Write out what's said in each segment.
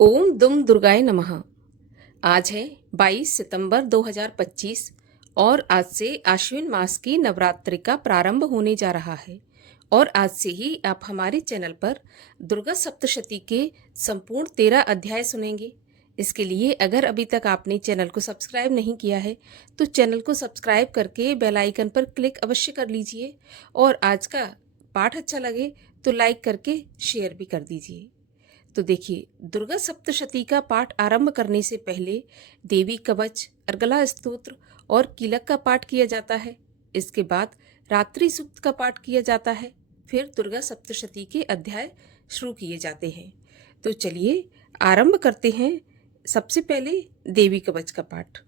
ओम दुम दुर्गाय नमः। आज है 22 सितंबर 2025 और आज से आश्विन मास की नवरात्रि का प्रारंभ होने जा रहा है। और आज से ही आप हमारे चैनल पर दुर्गा सप्तशती के संपूर्ण 13 अध्याय सुनेंगे। इसके लिए अगर अभी तक आपने चैनल को सब्सक्राइब नहीं किया है तो चैनल को सब्सक्राइब करके बेल आइकन पर क्लिक अवश्य कर लीजिए और आज का पाठ अच्छा लगे तो लाइक करके शेयर भी कर दीजिए। तो देखिए, दुर्गा सप्तशती का पाठ आरंभ करने से पहले देवी कवच, अर्गला स्तोत्र और कीलक का पाठ किया जाता है। इसके बाद रात्रि सूक्त का पाठ किया जाता है। फिर दुर्गा सप्तशती के अध्याय शुरू किए जाते हैं। तो चलिए आरंभ करते हैं। सबसे पहले देवी कवच का पाठ।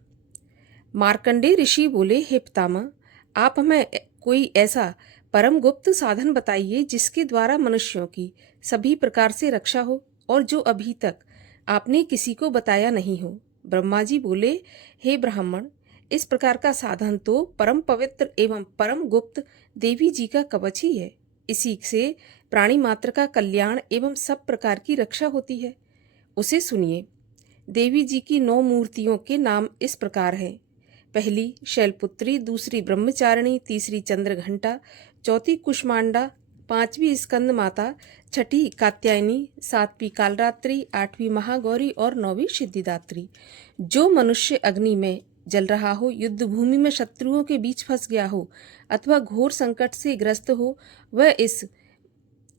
मार्कंडेय ऋषि बोले, हे पितामह, आप हमें कोई ऐसा परम गुप्त साधन बताइए जिसके द्वारा मनुष्यों की सभी प्रकार से रक्षा हो और जो अभी तक आपने किसी को बताया नहीं हो। ब्रह्मा जी बोले, हे ब्राह्मण, इस प्रकार का साधन तो परम पवित्र एवं परम गुप्त देवी जी का कवच ही है। इसी से प्राणी मात्र का कल्याण एवं सब प्रकार की रक्षा होती है। उसे सुनिए। देवी जी की 9 मूर्तियों के नाम इस प्रकार हैं। पहली शैलपुत्री, दूसरी ब्रह्मचारिणी, तीसरी चंद्रघंटा, चौथी कुष्मांडा, पांचवी स्कंद माता, छठी कात्यायनी, सातवीं कालरात्रि, आठवीं महागौरी और नौवीं सिद्धिदात्री। जो मनुष्य अग्नि में जल रहा हो, युद्ध भूमि में शत्रुओं के बीच फंस गया हो अथवा घोर संकट से ग्रस्त हो, वह इस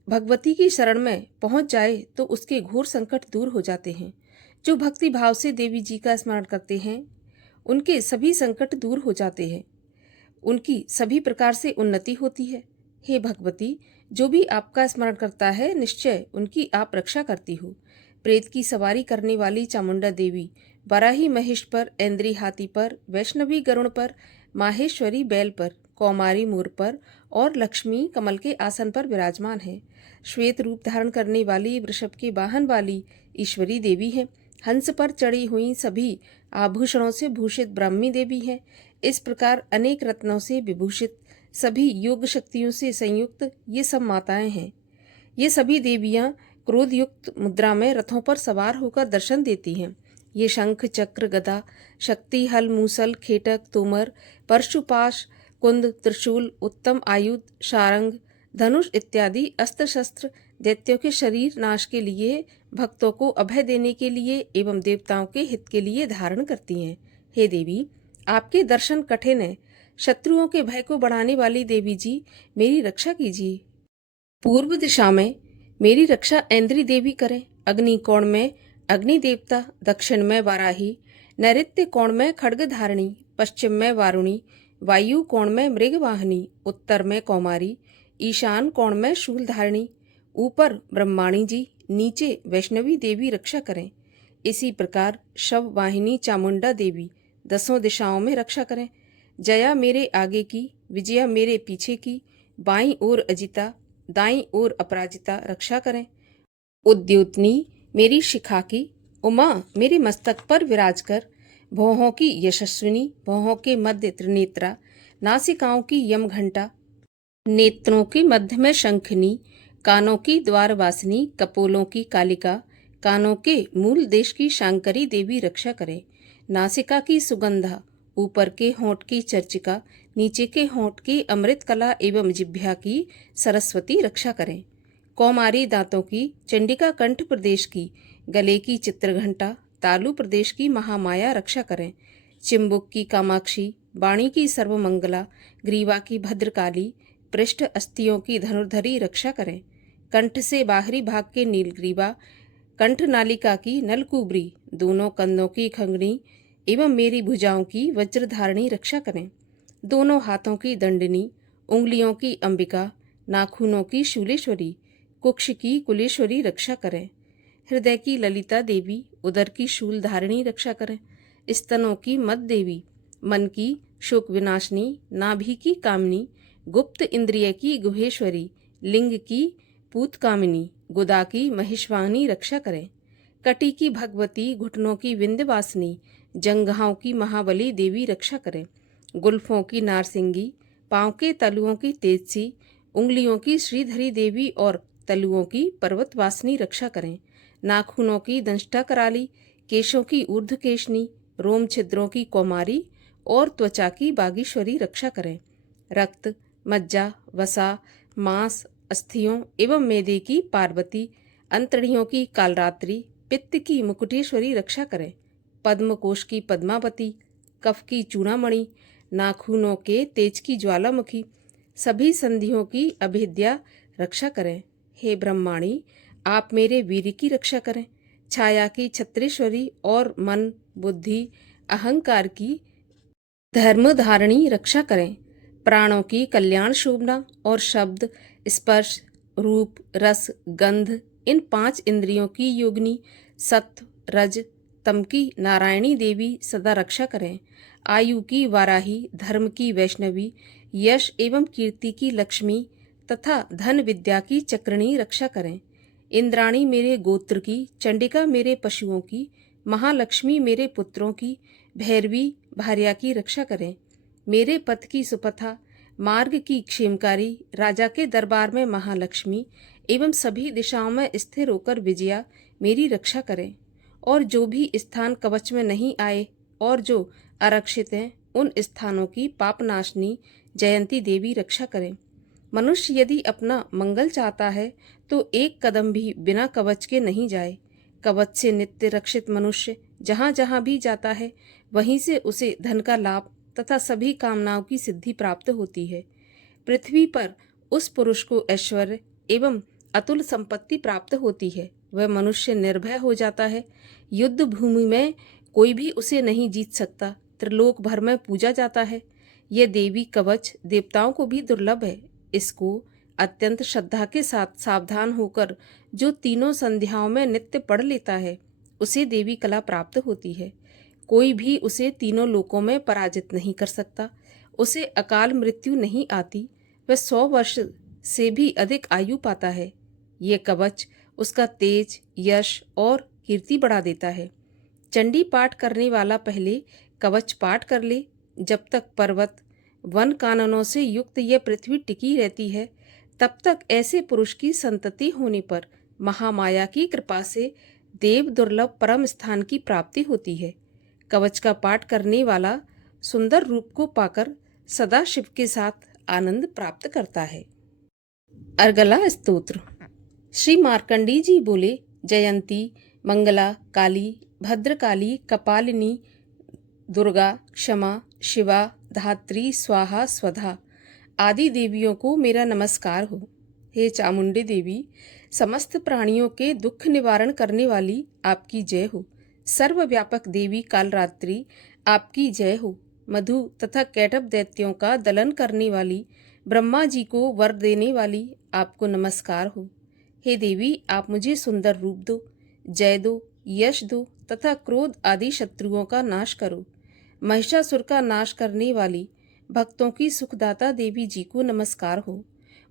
भगवती की शरण में पहुंच जाए तो उसके घोर संकट दूर हो जाते हैं। जो भक्ति भाव से देवी जी का स्मरण करते हैं उनके सभी संकट दूर हो जाते हैं, उनकी सभी प्रकार से उन्नति होती है। हे भगवती, जो भी आपका स्मरण करता है निश्चय उनकी आप रक्षा करती हो। प्रेत की सवारी करने वाली चामुंडा देवी वराही महेश पर, ऐन्द्री हाथी पर, वैष्णवी गरुण पर, माहेश्वरी बैल पर, कौमारी मोर पर और लक्ष्मी कमल के आसन पर विराजमान है। श्वेत रूप धारण करने वाली, वृषभ के वाहन वाली ईश्वरी देवी है। हंस पर चढ़ी हुई, सभी आभूषणों से भूषित ब्राह्मी देवी है। इस प्रकार अनेक रत्नों से विभूषित, सभी योग शक्तियों से संयुक्त ये सब माताएं हैं। ये सभी देवियां क्रोध युक्त मुद्रा में रथों पर सवार होकर दर्शन देती हैं। ये शंख, चक्र, गदा, शक्ति, हल, मूसल, खेटक, तोमर, परशुपाश, कुंद, त्रिशूल, उत्तम आयुध, शारंग, धनुष इत्यादि अस्त्र शस्त्र दैत्यों के शरीर नाश के लिए, भक्तों को अभय देने के लिए एवं देवताओं के हित के लिए धारण करती हैं। हे देवी, आपके दर्शन कठिन है। शत्रुओं के भय को बढ़ाने वाली देवी जी, मेरी रक्षा कीजिए। पूर्व दिशा में मेरी रक्षा ऐन्द्री देवी करें। अग्नि कोण में अग्नि देवता, दक्षिण में वाराही, नैऋत्य कोण में खड्गधारिणी, पश्चिम में वारुणी, वायु कोण में मृगवाहिनी, उत्तर में कौमारी, ईशान कोण में शूलधारिणी, ऊपर ब्रह्माणी जी, नीचे वैष्णवी देवी रक्षा करें। इसी प्रकार शव वाहिनी चामुंडा देवी 10 दिशाओं में रक्षा करें। जया मेरे आगे की, विजया मेरे पीछे की, बाईं ओर अजिता, दाईं ओर अपराजिता रक्षा करें। उद्योतनी मेरी शिखा की, उमा मेरे मस्तक पर विराज कर, भौहों की यशस्विनी, भौहों के मध्य त्रिनेत्रा, नासिकाओं की यम घंटा, नेत्रों के मध्य में शंखनी, कानों की द्वारवासिनी, कपोलों की कालिका, कानों के मूल देश की शांकरी देवी रक्षा करे। नासिका की सुगंधा, ऊपर के होंठ की चर्चिका, नीचे के होंठ की अमृत कला एवं जिह्वा की सरस्वती रक्षा करें। कौमारी दांतों की, चंडिका कंठ प्रदेश की, गले की चित्रघंटा, तालु प्रदेश की महामाया रक्षा करें। चिम्बुक की कामाक्षी, वाणी की सर्वमंगला, ग्रीवा की भद्रकाली, पृष्ठ अस्थियों की धनुर्धरी रक्षा करें। कंठ से बाहरी भाग के नीलग्रीवा, कंठ नालिका की नलकुबरी, दोनों कंधों की खंगनी एवं मेरी भुजाओं की वज्रधारणी रक्षा करें। दोनों हाथों की दंडनी, उंगलियों की अंबिका, नाखूनों की शूलेश्वरी, कुक्ष की कुलेश्वरी रक्षा करें। हृदय की ललिता देवी, उदर की शूलधारिणी रक्षा करें। स्तनों की मद देवी, मन की शोक विनाशनी, नाभि की कामनी, गुप्त इंद्रिय की गुहेश्वरी, लिंग की पूतकामिनी, गुदा की महिषवाहिनी रक्षा करें। कटी की भगवती, घुटनों की विंध्यवासिनी, जंघाओं की महाबली देवी रक्षा करें। गुल्फों की नारसिंगी, पांव के तलुओं की तेजसी, उंगलियों की श्रीधरी देवी और तलुओं की पर्वतवासिनी रक्षा करें। नाखूनों की दंष्टा कराली, केशों की ऊर्ध्व केशनी, रोम छिद्रों की कौमारी और त्वचा की बागीश्वरी रक्षा करें। रक्त, मज्जा, वसा, मांस, अस्थियों एवं मेदे की पार्वती, अंतड़ियों की कालरात्रि, पित्त की मुकुटेश्वरी रक्षा करें। पद्मकोश की पद्मावती, कफ की चूड़ामणि, नाखूनों के तेज की ज्वालामुखी, सभी संधियों की अभेद्या रक्षा करें। हे ब्रह्माणी, आप मेरे वीर की रक्षा करें। छाया की छत्रेश्वरी और मन, बुद्धि, अहंकार की धर्मधारिणी रक्षा करें। प्राणों की कल्याण शोभना और शब्द, स्पर्श, रूप, रस, गंध, इन 5 इंद्रियों की योगिनी सत्व, रज, तम की नारायणी देवी सदा रक्षा करें। आयु की वाराही, धर्म की वैष्णवी, यश एवं कीर्ति की लक्ष्मी तथा धन विद्या की चक्रणी रक्षा करें। इंद्राणी मेरे गोत्र की, चंडिका मेरे पशुओं की, महालक्ष्मी मेरे पुत्रों की, भैरवी भार्या की रक्षा करें। मेरे पथ की सुपथा, मार्ग की क्षेमकारी, राजा के दरबार में महालक्ष्मी एवं सभी दिशाओं में स्थिर होकर विजया मेरी रक्षा करें। और जो भी स्थान कवच में नहीं आए और जो आरक्षित हैं, उन स्थानों की पापनाशनी जयंती देवी रक्षा करें। मनुष्य यदि अपना मंगल चाहता है तो एक कदम भी बिना कवच के नहीं जाए। कवच से नित्य रक्षित मनुष्य जहाँ जहाँ भी जाता है, वहीं से उसे धन का लाभ तथा सभी कामनाओं की सिद्धि प्राप्त होती है। पृथ्वी पर उस पुरुष को ऐश्वर्य एवं अतुल संपत्ति प्राप्त होती है। वह मनुष्य निर्भय हो जाता है। युद्ध भूमि में कोई भी उसे नहीं जीत सकता। त्रिलोक भर में पूजा जाता है। यह देवी कवच देवताओं को भी दुर्लभ है। इसको अत्यंत श्रद्धा के साथ सावधान होकर जो तीनों संध्याओं में नित्य पढ़ लेता है, उसे देवी कला प्राप्त होती है। कोई भी उसे तीनों लोकों में पराजित नहीं कर सकता। उसे अकाल मृत्यु नहीं आती। वह 100 वर्ष से भी अधिक आयु पाता है। ये कवच उसका तेज, यश और कीर्ति बढ़ा देता है। चंडी पाठ करने वाला पहले कवच पाठ कर ले। जब तक पर्वत, वन काननों से युक्त यह पृथ्वी टिकी रहती है, तब तक ऐसे पुरुष की संतति होने पर महामाया की कृपा से देव दुर्लभ परम स्थान की प्राप्ति होती है। कवच का पाठ करने वाला सुंदर रूप को पाकर सदा शिव के साथ आनंद प्राप्त करता है। अर्गला स्तोत्र। श्री मार्कंडी जी बोले, जयंती, मंगला, काली, भद्रकाली, कपालिनी, दुर्गा, क्षमा, शिवा, धात्री, स्वाहा, स्वधा आदि देवियों को मेरा नमस्कार हो। हे चामुंडी देवी, समस्त प्राणियों के दुख निवारण करने वाली आपकी जय हो। सर्वव्यापक देवी कालरात्रि आपकी जय हो। मधु तथा कैटभ दैत्यों का दलन करने वाली, ब्रह्मा जी को वर देने वाली आपको नमस्कार हो। हे देवी, आप मुझे सुंदर रूप दो, जय दो, यश दो तथा क्रोध आदि शत्रुओं का नाश करो। महिषासुर का नाश करने वाली भक्तों की सुखदाता देवी जी को नमस्कार हो।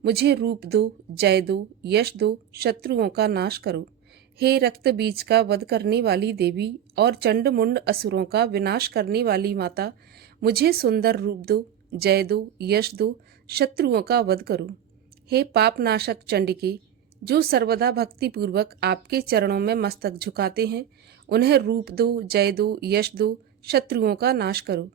मुझे रूप दो, जय दो, यश दो, शत्रुओं का नाश करो। हे रक्त बीज का वध करने वाली देवी और चंड मुंड असुरों का विनाश करने वाली माता, मुझे सुंदर रूप दो, जय दो, यश दो, शत्रुओं का वध करो। हे पापनाशक चंडिके, जो सर्वदा भक्ति पूर्वक आपके चरणों में मस्तक झुकाते हैं, उन्हें रूप दो, जय दो, यश दो, शत्रुओं का नाश करो।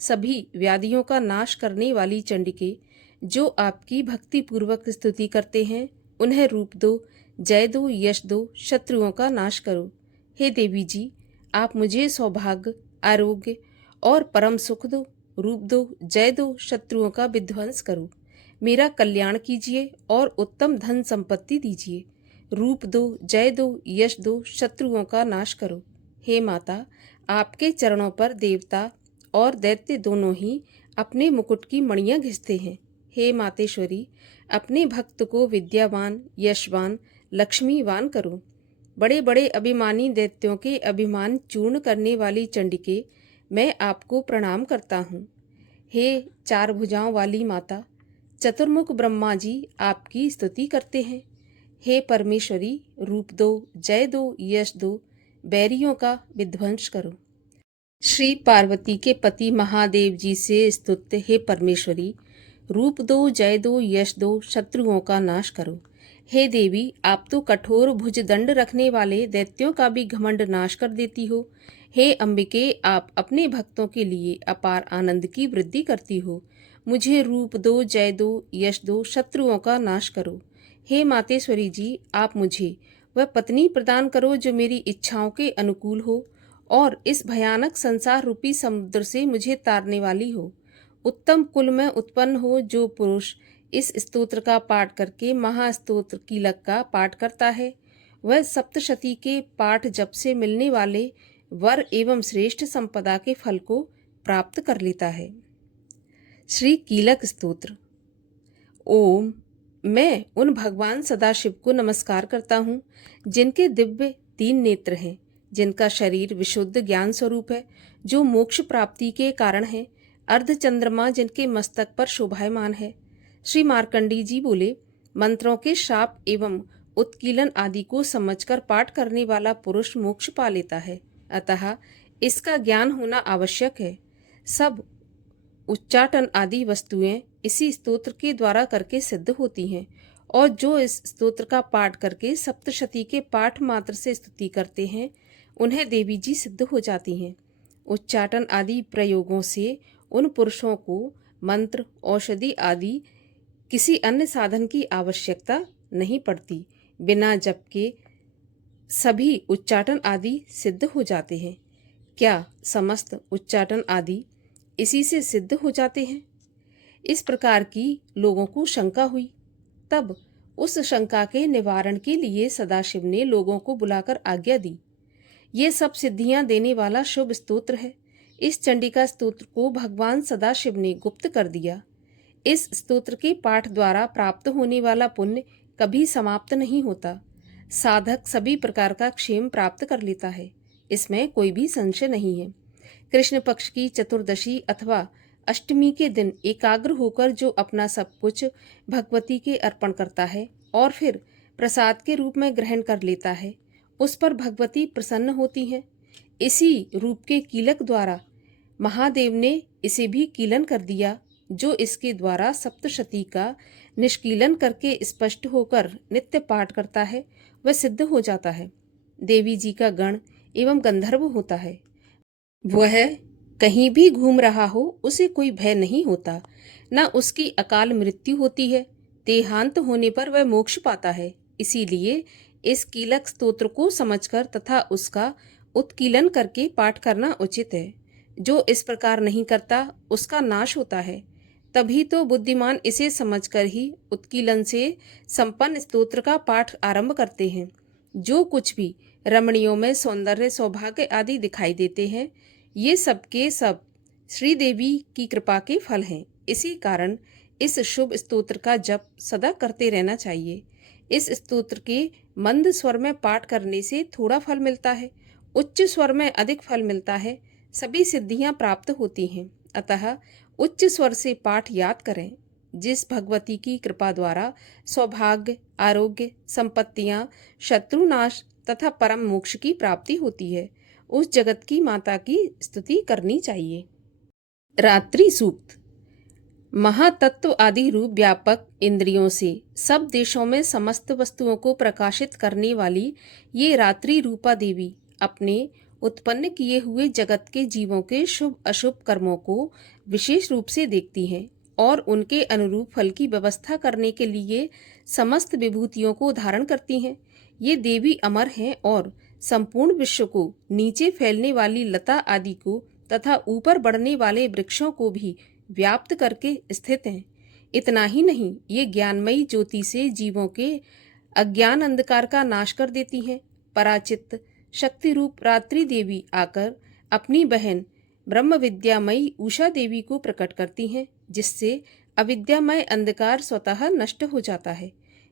सभी व्याधियों का नाश करने वाली चंडिके, जो आपकी भक्ति पूर्वक स्तुति करते हैं, उन्हें रूप दो, जय दो, यश दो, शत्रुओं का नाश करो। हे देवी जी, आप मुझे सौभाग्य, आरोग्य और परम सुख दो। रूप दो, जय दो, शत्रुओं का विध्वंस करो। मेरा कल्याण कीजिए और उत्तम धन संपत्ति दीजिए। रूप दो, जय दो, यश दो, शत्रुओं का नाश करो। हे माता, आपके चरणों पर देवता और दैत्य दोनों ही अपने मुकुट की मणियां घिसते हैं। हे मातेश्वरी, अपने भक्त को विद्यावान, यशवान, लक्ष्मीवान करो। बड़े बड़े अभिमानी दैत्यों के अभिमान चूर्ण करने वाली चंडिके, मैं आपको प्रणाम करता हूँ। हे 4 भुजाओं वाली माता, चतुर्मुख ब्रह्मा जी आपकी स्तुति करते हैं। हे परमेश्वरी, रूप दो, जय दो, यश दो, बैरियों का विध्वंस करो। श्री पार्वती के पति महादेव जी से स्तुत्य हे परमेश्वरी, रूप दो, जय दो, यश दो, शत्रुओं का नाश करो। हे देवी, आप तो कठोर भुजदंड रखने वाले दैत्यों का भी घमंड नाश कर देती हो। हे अंबिके, आप अपने भक्तों के लिए अपार आनंद की वृद्धि करती हो। मुझे रूप दो, जय दो, यश दो, शत्रुओं का नाश करो। हे मातेश्वरी जी, आप मुझे वह पत्नी प्रदान करो जो मेरी इच्छाओं के अनुकूल हो और इस भयानक संसार रूपी समुद्र से मुझे तारने वाली हो। उत्तम कुल में उत्पन्न हो जो पुरुष इस स्तोत्र का पाठ करके महास्तोत्र कीलक का पाठ करता है, वह सप्तशती के पाठ जप से मिलने वाले वर एवं श्रेष्ठ संपदा के फल को प्राप्त कर लेता है। श्री कीलक स्तोत्र। ओम। मैं उन भगवान सदाशिव को नमस्कार करता हूँ जिनके दिव्य 3 नेत्र हैं, जिनका शरीर विशुद्ध ज्ञान स्वरूप है, जो मोक्ष प्राप्ति के कारण है, अर्धचंद्रमा जिनके मस्तक पर शोभायमान है। श्री मार्कंडी जी बोले, मंत्रों के शाप एवं उत्कीलन आदि को समझकर पाठ करने वाला पुरुष मोक्ष पा लेता है, अतः इसका ज्ञान होना आवश्यक है। सब उच्चाटन आदि वस्तुएं इसी स्तोत्र के द्वारा करके सिद्ध होती हैं, और जो इस स्तोत्र का पाठ करके सप्तशती के पाठ मात्र से स्तुति करते हैं, उन्हें देवी जी सिद्ध हो जाती हैं। उच्चाटन आदि प्रयोगों से उन पुरुषों को मंत्र, औषधि आदि किसी अन्य साधन की आवश्यकता नहीं पड़ती। बिना जप के सभी उच्चाटन आदि सिद्ध हो जाते हैं। क्या समस्त उच्चाटन आदि इसी से सिद्ध हो जाते हैं? इस प्रकार की लोगों को शंका हुई। तब उस शंका के निवारण के लिए सदाशिव ने लोगों को बुलाकर आज्ञा दी। ये सब सिद्धियां देने वाला शुभ स्तोत्र है। इस चंडिका स्तोत्र को भगवान सदाशिव ने गुप्त कर दिया। इस स्तोत्र के पाठ द्वारा प्राप्त होने वाला पुण्य कभी समाप्त नहीं होता। साधक सभी प्रकार का क्षेम प्राप्त कर लेता है, इसमें कोई भी संशय नहीं है। कृष्ण पक्ष की चतुर्दशी अथवा अष्टमी के दिन एकाग्र होकर जो अपना सब कुछ भगवती के अर्पण करता है और फिर प्रसाद के रूप में ग्रहण कर लेता है, उस पर भगवती प्रसन्न होती हैं। इसी रूप के कीलक द्वारा महादेव ने इसे भी कीलन कर दिया। जो इसके द्वारा सप्तशती का निष्कीलन करके स्पष्ट होकर नित्य पाठ करता है, वह सिद्ध हो जाता है। देवी जी का गण एवं गंधर्व होता है। वह कहीं भी घूम रहा हो, उसे कोई भय नहीं होता, न उसकी अकाल मृत्यु होती है। देहांत होने पर वह मोक्ष पाता है। इसीलिए इस कीलक स्तोत्र को समझकर तथा उसका उत्कीलन करके पाठ करना उचित है। जो इस प्रकार नहीं करता, उसका नाश होता है। तभी तो बुद्धिमान इसे समझकर ही उत्कीलन से संपन्न स्तोत्र का पाठ आरंभ करते हैं। जो कुछ भी रमणियों में सौंदर्य, सौभाग्य आदि दिखाई देते हैं, ये सब के सब श्रीदेवी की कृपा के फल हैं। इसी कारण इस शुभ स्तोत्र का जप सदा करते रहना चाहिए। इस स्तोत्र के मंद स्वर में पाठ करने से थोड़ा फल मिलता है, उच्च स्वर में अधिक फल मिलता है। सभी सिद्धियां प्राप्त होती हैं, अतः उच्च स्वर से पाठ याद करें। जिस भगवती की कृपा द्वारा सौभाग्य, आरोग्य, संपत्तियां, शत्रुनाश तथा परम मोक्ष की प्राप्ति होती है, उस जगत की माता की स्तुति करनी चाहिए। रात्रि सूक्त। महातत्व आदि रूप व्यापक इंद्रियों से सब देशों में समस्त वस्तुओं को प्रकाशित करने वाली ये रात्रि रूपा देवी अपने उत्पन्न किए हुए जगत के जीवों के शुभ अशुभ कर्मों को विशेष रूप से देखती हैं और उनके अनुरूप फल की व्यवस्था करने के लिए समस्त विभूतियों को धारण करती हैं। ये देवी अमर हैं और संपूर्ण विश्व को, नीचे फैलने वाली लता आदि को तथा ऊपर बढ़ने वाले वृक्षों को भी व्याप्त करके स्थित हैं। इतना ही नहीं, ये ज्ञानमयी ज्योति से जीवों के अज्ञान अंधकार का नाश कर देती हैं। पराचित शक्ति रूप रात्रि देवी आकर अपनी बहन ब्रह्म विद्यामयी उषा देवी को प्रकट करती हैं, जिससे अविद्यामय अंधकार स्वतः नष्ट हो जाता है।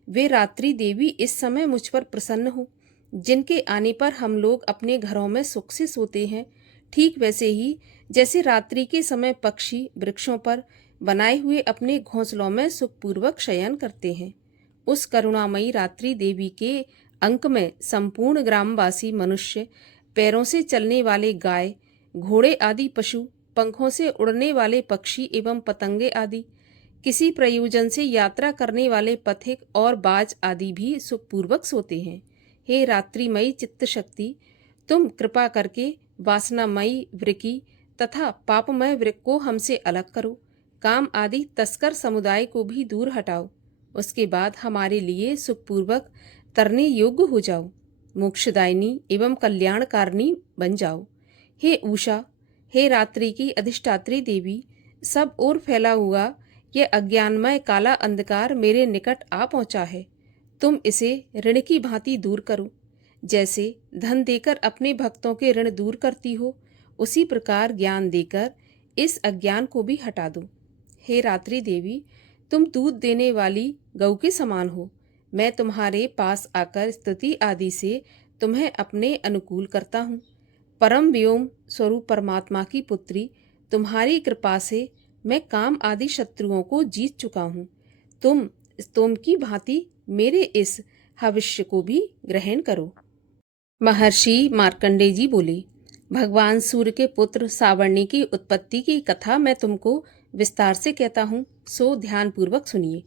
वे रात्रि देवी इस समय मुझ पर प्रसन्न हो, जिनके आने पर हम लोग अपने घरों में सुख से सोते हैं, ठीक वैसे ही जैसे रात्रि के समय पक्षी वृक्षों पर बनाए हुए अपने घोंसलों में सुखपूर्वक शयन करते हैं। उस करुणामयी रात्रि देवी के अंक में संपूर्ण ग्रामवासी मनुष्य, पैरों से चलने वाले गाय, घोड़े आदि पशु, पंखों से उड़ने वाले पक्षी एवं पतंगे आदि, किसी प्रयोजन से यात्रा करने वाले पथिक और बाज आदि भी सुखपूर्वक सोते हैं। हे रात्रिमयी चित्त शक्ति, तुम कृपा करके वासनामयी वृक्की तथा पापमय वृक्क को हमसे अलग करो। काम आदि तस्कर समुदाय को भी दूर हटाओ। उसके बाद हमारे लिए सुखपूर्वक तरने योग्य हो जाओ। मोक्षदायिनी एवं कल्याणकारिणी बन जाओ। हे उषा, हे रात्रि की अधिष्ठात्री देवी, सब ओर फैला हुआ यह अज्ञानमय काला अंधकार मेरे निकट आ पहुंचा है। तुम इसे ऋण की भांति दूर करो। जैसे धन देकर अपने भक्तों के ऋण दूर करती हो, उसी प्रकार ज्ञान देकर इस अज्ञान को भी हटा दो। हे रात्रि देवी, तुम दूध देने वाली गऊ के समान हो। मैं तुम्हारे पास आकर स्तुति आदि से तुम्हें अपने अनुकूल करता हूँ। परम व्योम स्वरूप परमात्मा की पुत्री, तुम्हारी कृपा से मैं काम आदि शत्रुओं को जीत चुका हूँ। तुम स्तोम की भांति मेरे इस भविष्य को भी ग्रहण करो। महर्षि मार्कंडेय जी बोले, भगवान सूर्य के पुत्र सावर्णी की उत्पत्ति की कथा मैं तुमको विस्तार से कहता हूँ, सो ध्यानपूर्वक सुनिए।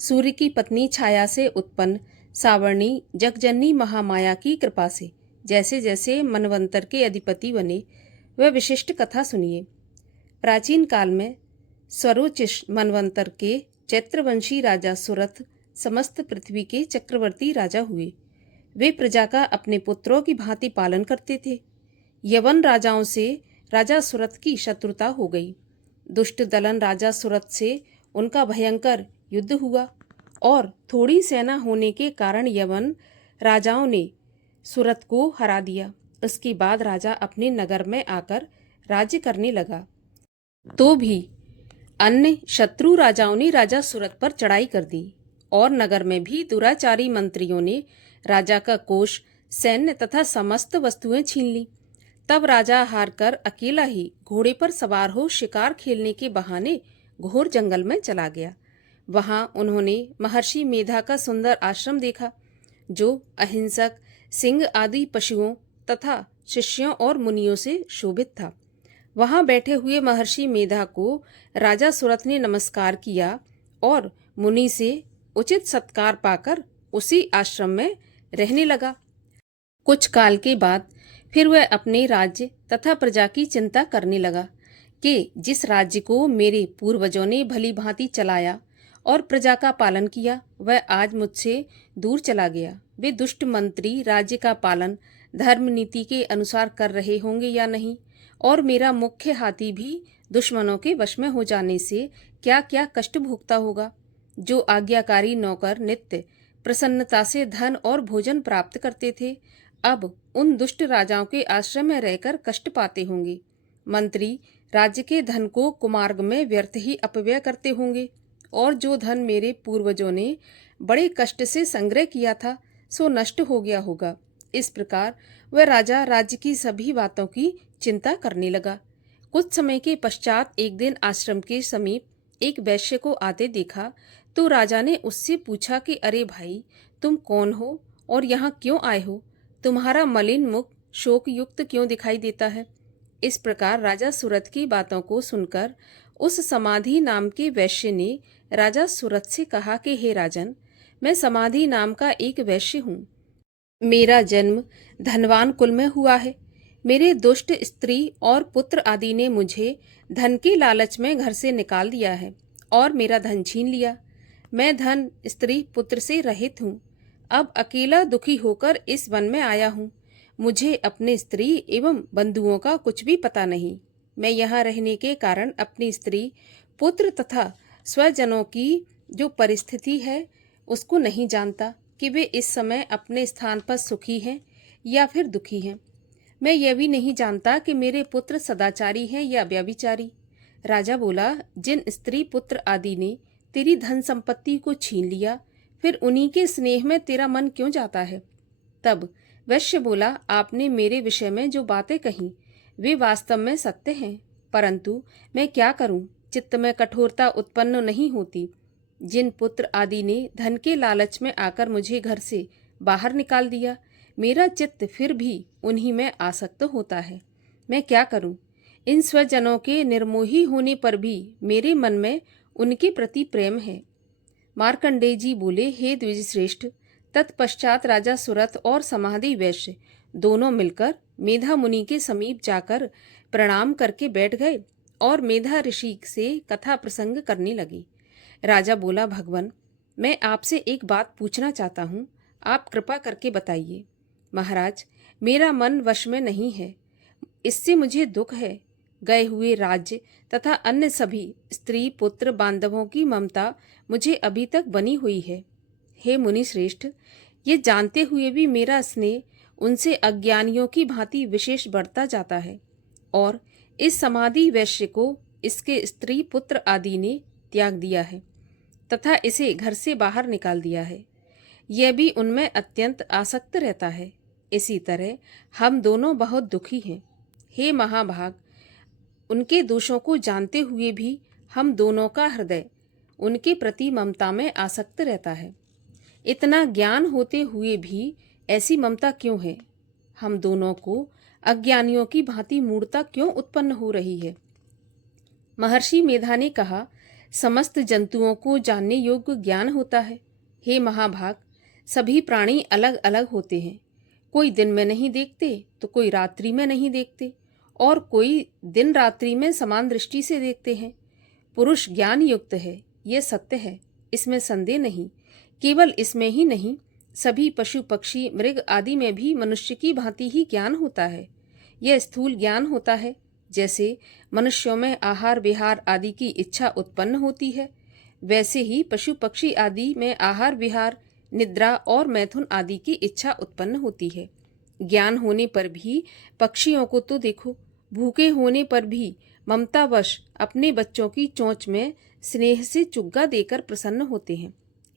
सूर्य की पत्नी छाया से उत्पन्न सावर्णी जगजननी महामाया की कृपा से जैसे जैसे मनवंतर के अधिपति बने, वह विशिष्ट कथा सुनिए। प्राचीन काल में स्वरोचिष मनवंतर के चैत्रवंशी राजा सुरथ समस्त पृथ्वी के चक्रवर्ती राजा हुए। वे प्रजा का अपने पुत्रों की भांति पालन करते थे। यवन राजाओं से राजा सुरथ की शत्रुता हो गई। दुष्ट दलन राजा सुरथ से उनका भयंकर युद्ध हुआ और थोड़ी सेना होने के कारण यवन राजाओं ने सुरथ को हरा दिया। उसके बाद राजा अपने नगर में आकर राज्य करने लगा, तो भी अन्य शत्रु राजाओं ने राजा सुरथ पर चढ़ाई कर दी और नगर में भी दुराचारी मंत्रियों ने राजा का कोष, सैन्य तथा समस्त वस्तुएं छीन ली। तब राजा हारकर अकेला ही घोड़े पर सवार हो शिकार खेलने के बहाने घोर जंगल में चला गया। वहां उन्होंने महर्षि मेधा का सुंदर आश्रम देखा, जो अहिंसक सिंह आदि पशुओं तथा शिष्यों और मुनियों से शोभित था। वहां बैठे हुए महर्षि मेधा को राजा सुरथ ने नमस्कार किया और मुनि से उचित सत्कार पाकर उसी आश्रम में रहने लगा। कुछ काल के बाद फिर वह अपने राज्य तथा प्रजा की चिंता करने लगा कि जिस राज्य को मेरे पूर्वजों ने भली भांति चलाया और प्रजा का पालन किया, वह आज मुझसे दूर चला गया। वे दुष्ट मंत्री राज्य का पालन धर्म नीति के अनुसार कर रहे होंगे या नहीं, और मेरा मुख्य हाथी भी दुश्मनों के वश में हो जाने से क्या क्या कष्ट भोगता होगा। जो आज्ञाकारी नौकर नित्य प्रसन्नता से धन और भोजन प्राप्त करते थे, अब उन दुष्ट राजाओं के आश्रय में रहकर कष्ट पाते होंगे। मंत्री राज्य के धन को कुमार्ग में व्यर्थ ही अपव्यय करते होंगे, और जो धन मेरे पूर्वजों ने बड़े कष्ट से संग्रह किया था, सो नष्ट हो गया होगा। इस प्रकार वह राजा राज्य की सभी बातों की चिंता करने लगा। कुछ समय के पश्चात एक दिन आश्रम के समीप एक वैश्य को आते देखा, तो राजा ने उससे पूछा कि अरे भाई, तुम कौन हो और यहाँ क्यों आए हो? तुम्हारा मलिन मुख शोक युक्त क्यों दिखाई देता है? इस प्रकार राजा सुरथ की बातों को सुनकर उस समाधि नाम के वैश्य ने राजा सुरथ से कहा कि हे राजन, मैं समाधि नाम का एक वैश्य हूँ। मेरा जन्म धनवान कुल में हुआ है। मेरे दुष्ट स्त्री और पुत्र आदि ने मुझे धन के लालच में घर से निकाल दिया है और मेरा धन छीन लिया। मैं धन, स्त्री, पुत्र से रहित हूँ। अब अकेला दुखी होकर इस वन में आया हूँ। मुझे अपने स्त्री एवं बंधुओं का कुछ भी पता नहीं। मैं यहाँ रहने के कारण अपनी स्त्री, पुत्र तथा स्वजनों की जो परिस्थिति है उसको नहीं जानता कि वे इस समय अपने स्थान पर सुखी हैं या फिर दुखी हैं। मैं यह भी नहीं जानता कि मेरे पुत्र सदाचारी हैं या व्यभिचारी। राजा बोला, जिन स्त्री पुत्र आदि ने तेरी धन संपत्ति को छीन लिया, फिर उन्हीं के स्नेह में तेरा मन क्यों जाता है? तब वैश्य बोला, आपने मेरे विषय में जो बातें कही वे वास्तव में सत्य हैं, परंतु मैं क्या करूं, चित्त में कठोरता उत्पन्न नहीं होती। जिन पुत्र आदि ने धन के लालच में आकर मुझे घर से बाहर निकाल दिया, मेरा चित्त फिर भी उन्हीं में आसक्त होता है। मैं क्या करूं? इन स्वजनों के निर्मोही होने पर भी मेरे मन में उनके प्रति प्रेम है। मार्कंडेय जी बोले, हे द्विजश्रेष्ठ, तत्पश्चात राजा सुरथ और समाधि वैश्य दोनों मिलकर मेधा मुनि के समीप जाकर प्रणाम करके बैठ गए और मेधा ऋषि से कथा प्रसंग करने लगे। राजा बोला, भगवान, मैं आपसे एक बात पूछना चाहता हूँ, आप कृपा करके बताइए। महाराज, मेरा मन वश में नहीं है, इससे मुझे दुख है। गए हुए राज्य तथा अन्य सभी स्त्री पुत्र बांधवों की ममता मुझे अभी तक बनी हुई है। हे मुनि श्रेष्ठ, ये जानते हुए भी मेरा स्नेह उनसे अज्ञानियों की भांति विशेष बढ़ता जाता है और इस समाधि वैश्य को इसके स्त्री पुत्र आदि ने त्याग दिया है तथा इसे घर से बाहर निकाल दिया है। यह भी उनमें अत्यंत आसक्त रहता है। इसी तरह हम दोनों बहुत दुखी हैं। हे महाभाग, उनके दोषों को जानते हुए भी हम दोनों का हृदय उनके प्रति ममता में आसक्त रहता है। इतना ज्ञान होते हुए भी ऐसी ममता क्यों है? हम दोनों को अज्ञानियों की भांति मूढ़ता क्यों उत्पन्न हो रही है? महर्षि मेधा ने कहा, समस्त जंतुओं को जानने योग्य ज्ञान होता है। हे महाभाग, सभी प्राणी अलग अलग होते हैं। कोई दिन में नहीं देखते तो कोई रात्रि में नहीं देखते और कोई दिन रात्रि में समान दृष्टि से देखते हैं। पुरुष ज्ञान युक्त है, यह सत्य है, इसमें संदेह नहीं। केवल इसमें ही नहीं, सभी पशु पक्षी मृग आदि में भी मनुष्य की भांति ही ज्ञान होता है। यह स्थूल ज्ञान होता है। जैसे मनुष्यों में आहार विहार आदि की इच्छा उत्पन्न होती है, वैसे ही पशु पक्षी आदि में आहार विहार, निद्रा और मैथुन आदि की इच्छा उत्पन्न होती है। ज्ञान होने पर भी पक्षियों को तो देखो, भूखे होने पर भी ममतावश अपने बच्चों की चोंच में स्नेह से चुग्गा देकर प्रसन्न होते हैं।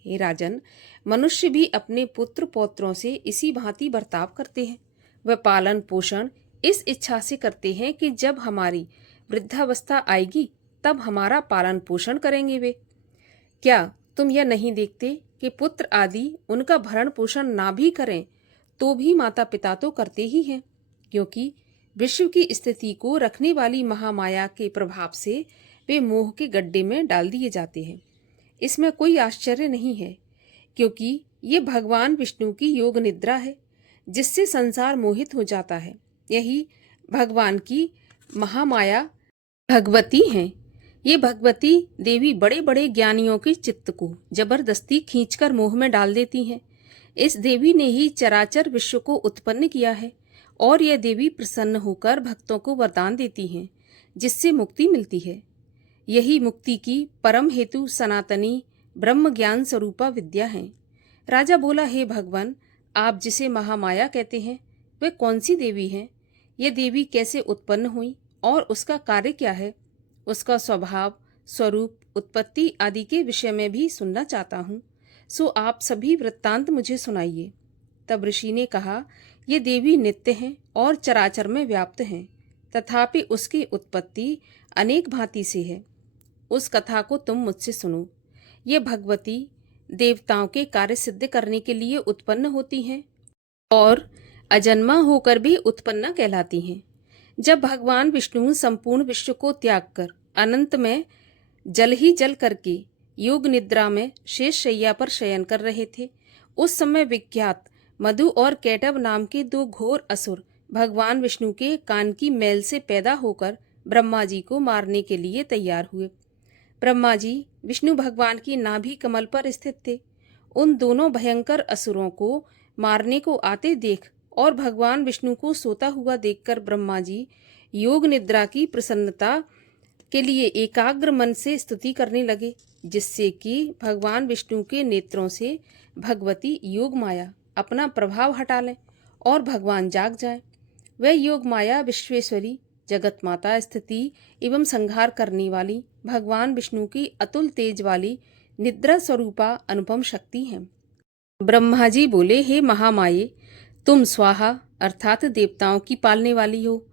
हे राजन, मनुष्य भी अपने पुत्र पौत्रों से इसी भांति बर्ताव करते हैं। वह पालन पोषण इस इच्छा से करते हैं कि जब हमारी वृद्धावस्था आएगी तब हमारा पालन पोषण करेंगे वे। क्या तुम यह नहीं देखते कि पुत्र आदि उनका भरण पोषण ना भी करें तो भी माता पिता तो करते ही हैं, क्योंकि विश्व की स्थिति को रखने वाली महामाया के प्रभाव से वे मोह के गड्ढे में डाल दिए जाते हैं। इसमें कोई आश्चर्य नहीं है, क्योंकि ये भगवान विष्णु की योग निद्रा है जिससे संसार मोहित हो जाता है। यही भगवान की महामाया भगवती हैं। ये भगवती देवी बड़े बड़े ज्ञानियों के चित्त को जबरदस्ती खींचकर मोह में डाल देती हैं। इस देवी ने ही चराचर विश्व को उत्पन्न किया है और यह देवी प्रसन्न होकर भक्तों को वरदान देती हैं जिससे मुक्ति मिलती है। यही मुक्ति की परम हेतु सनातनी ब्रह्म ज्ञान स्वरूपा विद्या है। राजा बोला, हे भगवान, आप जिसे महामाया कहते हैं वह कौन सी देवी है? यह देवी कैसे उत्पन्न हुई और उसका कार्य क्या है? उसका स्वभाव, स्वरूप, उत्पत्ति आदि के विषय में भी सुनना चाहता हूँ, सो आप सभी वृत्तांत मुझे सुनाइए। तब ऋषि ने कहा, ये देवी नित्य हैं और चराचर में व्याप्त हैं, तथापि उसकी उत्पत्ति अनेक भांति से है। उस कथा को तुम मुझसे सुनो। ये भगवती देवताओं के कार्य सिद्ध करने के लिए उत्पन्न होती हैं और अजन्मा होकर भी उत्पन्न कहलाती हैं। जब भगवान विष्णु संपूर्ण विश्व को त्याग कर अनंत में जल ही जल करके योग निद्रा में शेष शैया पर शयन कर रहे थे, उस समय विख्यात मधु और कैटव नाम के दो घोर असुर भगवान विष्णु के कान की मैल से पैदा होकर ब्रह्मा जी को मारने के लिए तैयार हुए। ब्रह्मा जी विष्णु भगवान की नाभि कमल पर स्थित थे। उन दोनों भयंकर असुरों को मारने को आते देख और भगवान विष्णु को सोता हुआ देखकर ब्रह्मा जी योग निद्रा की प्रसन्नता के लिए एकाग्र मन से स्तुति करने लगे, जिससे कि भगवान विष्णु के नेत्रों से भगवती योग माया अपना प्रभाव हटा लें और भगवान जाग जाए। वह योग माया विश्वेश्वरी, जगत माता, स्थिति एवं संहार करने वाली भगवान विष्णु की अतुल तेज वाली निद्रा स्वरूपा अनुपम शक्ति है। ब्रह्मा जी बोले, हे महामाये, तुम स्वाहा अर्थात देवताओं की पालने वाली हो,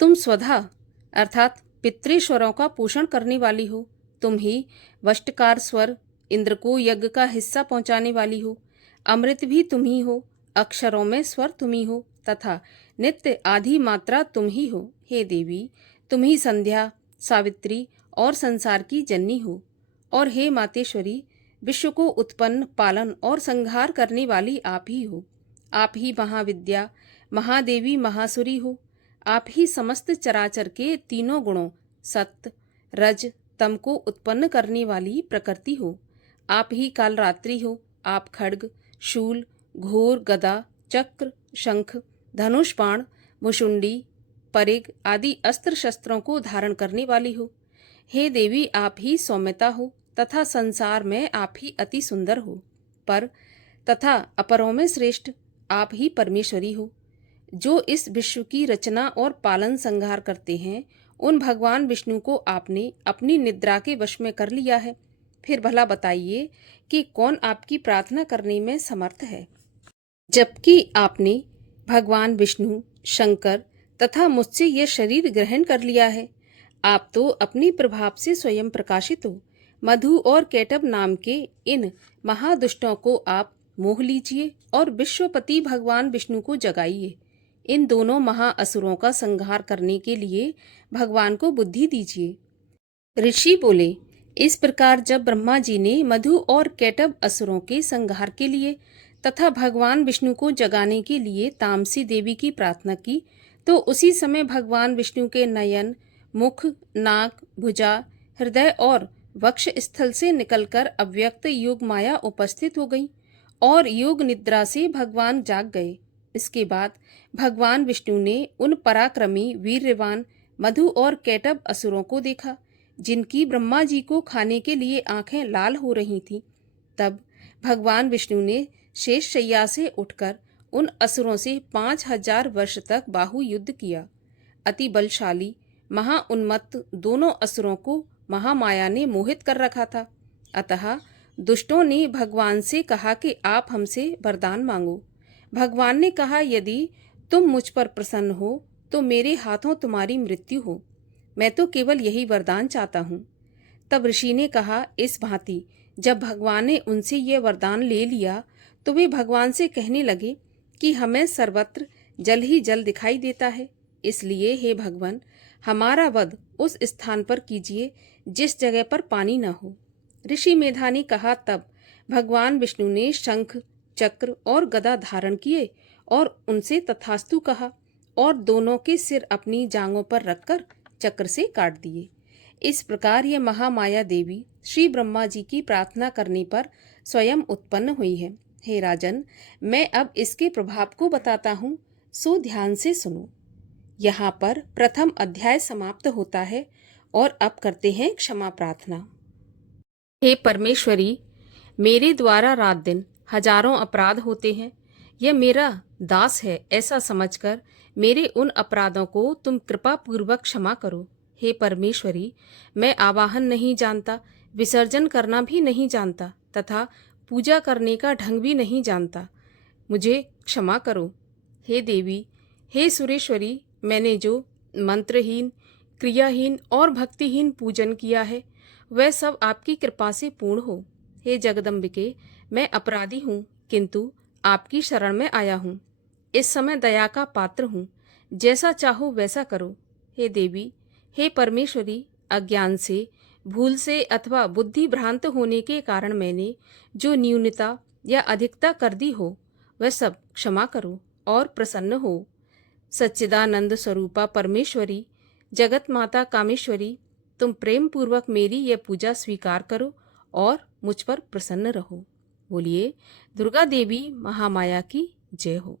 तुम स्वधा अर्थात पितृश्वरों का पोषण करने वाली हो, तुम ही वष्टकार स्वर इंद्र को यज्ञ का हिस्सा पहुंचाने वाली हो, अमृत भी तुम ही हो, अक्षरों में स्वर तुम ही हो तथा नित्य आधी मात्रा तुम ही हो। हे देवी, तुम ही संध्या, सावित्री और संसार की जननी हो और हे मातेश्वरी, विश्व को उत्पन्न, पालन और संहार करने वाली आप ही हो। आप ही महाविद्या, महादेवी, महासुरी हो। आप ही समस्त चराचर के तीनों गुणों सत्य, रज, तम को उत्पन्न करने वाली प्रकृति हो। आप ही कालरात्रि हो। आप खड्ग, शूल, घोर, गदा, चक्र, शंख, धनुष, बाण, मुशुंडी, परिग आदि अस्त्र शस्त्रों को धारण करने वाली हो। हे देवी, आप ही सौम्यता हो तथा संसार में आप ही अति सुंदर हो। पर तथा अपरों में श्रेष्ठ आप ही परमेश्वरी हो। जो इस विश्व की रचना और पालन संहार करते हैं, उन भगवान विष्णु को आपने अपनी निद्रा के वश में कर लिया है। फिर भला बताइए कि कौन आपकी प्रार्थना करने में समर्थ है, जबकि आपने भगवान विष्णु, शंकर तथा मुझसे यह शरीर ग्रहण कर लिया है। आप तो अपनी प्रभाव से स्वयं प्रकाशित हो। मधु और केटब नाम के इन महादुष्टों को आप मोह लीजिए और विश्वपति भगवान विष्णु को जगाइए। इन दोनों महाअसुरों का संहार करने के लिए भगवान को बुद्धि दीजिए। ऋषि बोले, इस प्रकार जब ब्रह्मा जी ने मधु और केटब असुरों के संहार के लिए तथा भगवान विष्णु को जगाने के लिए तामसी देवी की प्रार्थना की, तो उसी समय भगवान विष्णु के नयन, मुख, नाक, भुजा, हृदय और वक्ष स्थल से निकलकर अव्यक्त योग माया उपस्थित हो गई और योग निद्रा से भगवान जाग गए। इसके बाद भगवान विष्णु ने उन पराक्रमी, वीर्यवान मधु और केटब असुरों को देखा, जिनकी ब्रह्मा जी को खाने के लिए आंखें लाल हो रही थीं। तब भगवान विष्णु ने शेष शैया से उठकर उन असुरों से 5000 वर्ष तक बाहु युद्ध किया। अति बलशाली, महाउन्मत्त दोनों असुरों को महामाया ने मोहित कर रखा था। अतः दुष्टों ने भगवान से कहा कि आप हमसे वरदान मांगो। भगवान ने कहा, यदि तुम मुझ पर प्रसन्न हो तो मेरे हाथों तुम्हारी मृत्यु हो। मैं तो केवल यही वरदान चाहता हूँ। तब ऋषि ने कहा, इस भांति जब भगवान ने उनसे यह वरदान ले लिया तो वे भगवान से कहने लगे कि हमें सर्वत्र जल ही जल दिखाई देता है, इसलिए हे भगवान, हमारा वध उस स्थान पर कीजिए जिस जगह पर पानी न हो। ऋषि मेधा ने कहा, तब भगवान विष्णु ने शंख, चक्र और गदा धारण किए और उनसे तथास्तु कहा और दोनों के सिर अपनी जांघों पर रखकर चक्र से काट दिए। इस प्रकार यह महामाया देवी श्री ब्रह्मा जी की प्रार्थना करने पर स्वयं उत्पन्न हुई है। हे राजन, मैं अब इसके प्रभाव को बताता हूँ, सो ध्यान से सुनो। यहाँ पर प्रथम अध्याय समाप्त होता है और अब करते हैं क्षमा प्रार्थना। हे परमेश्वरी, मेरे द्वारा रात दिन हजारों अपराध होते हैं। यह मेरा दास है ऐसा समझकर मेरे उन अपराधों को तुम कृपा पूर्वक क्षमा करो। हे परमेश्वरी, मैं आवाहन नहीं जानता, विसर्जन करना भी नहीं जानता तथा पूजा करने का ढंग भी नहीं जानता। मुझे क्षमा करो। हे देवी, हे सुरेश्वरी, मैंने जो मंत्रहीन, क्रियाहीन और भक्तिहीन पूजन किया है वह सब आपकी कृपा से पूर्ण हो। हे जगदम्बिके, मैं अपराधी हूँ किंतु आपकी शरण में आया हूँ। इस समय दया का पात्र हूँ, जैसा चाहो वैसा करो। हे देवी, हे परमेश्वरी, अज्ञान से, भूल से अथवा बुद्धि भ्रांत होने के कारण मैंने जो न्यूनता या अधिकता कर दी हो वह सब क्षमा करो और प्रसन्न हो। सच्चिदानंद स्वरूपा परमेश्वरी, जगत माता कामेश्वरी, तुम प्रेम पूर्वक मेरी यह पूजा स्वीकार करो और मुझ पर प्रसन्न रहो। बोलिए दुर्गा देवी महामाया की जय हो।